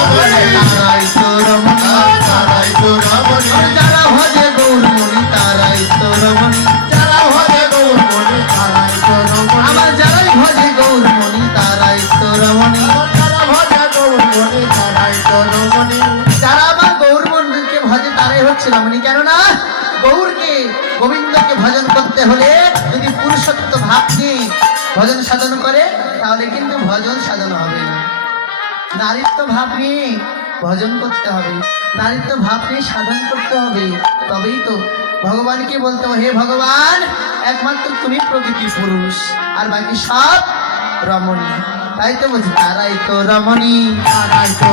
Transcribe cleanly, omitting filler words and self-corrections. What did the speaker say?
তারাই তো রমণী, তারাই তো রমণী, যারা ভজে গৌরমণি তারাই তো রমণী, যারা ভজে গৌরমণি তারাই তো রমণী, আমার যারাই ভজে গৌরমণি তারাই তো রমণী, যারা ভজে গৌরমণি তারাই তো রমণী, যারা আমার গৌরমণিকে ভজে তারাই হচ্ছে রমণী। কেননা গৌরকে গোবিন্দকে ভজন করতে হলে যদি পুরুষত্ব ভাব নিয়ে ভজন সাধন করে তাহলে কিন্তু ভজন সাধন হবে না। নারীত্ব ভাব নিয়ে ভজন করতে হবে, নারীত্ব ভাব নিয়ে সাধন করতে হবে, তবেই তো ভগবানকে বলতে হবে, হে ভগবান একমাত্র তুমি প্রকৃতি পুরুষ আর বাকি সব রমণী। তাই তো বলছি তারাই তো রমণী, তারাই তো